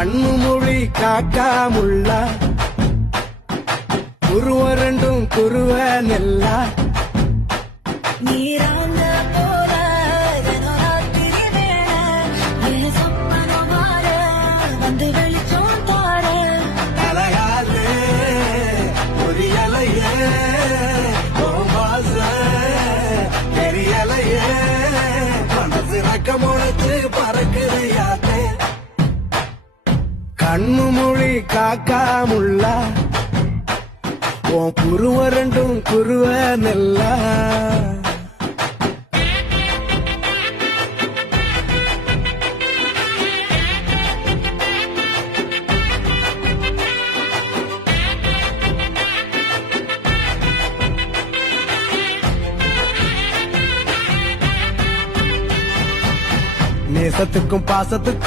கண்ணு மொழி காக்காமுள்ள குருவ ரெண்டும் குருவ நெல்லா நீராங்க போல ராத்திரி வேளை சொப்பனம் மாற வந்து வெளிச்சம் தார அலையாலே ஒரு இலையே தெரியலையே மனசு ரக்க முளைச்சு பறக்குது யாத்தே கண்ணு மொழி காக்காமுள்ள உன் குருவ ரெண்டும் குருவ நெல்லா நேசத்துக்கும் பாசத்துக்கும்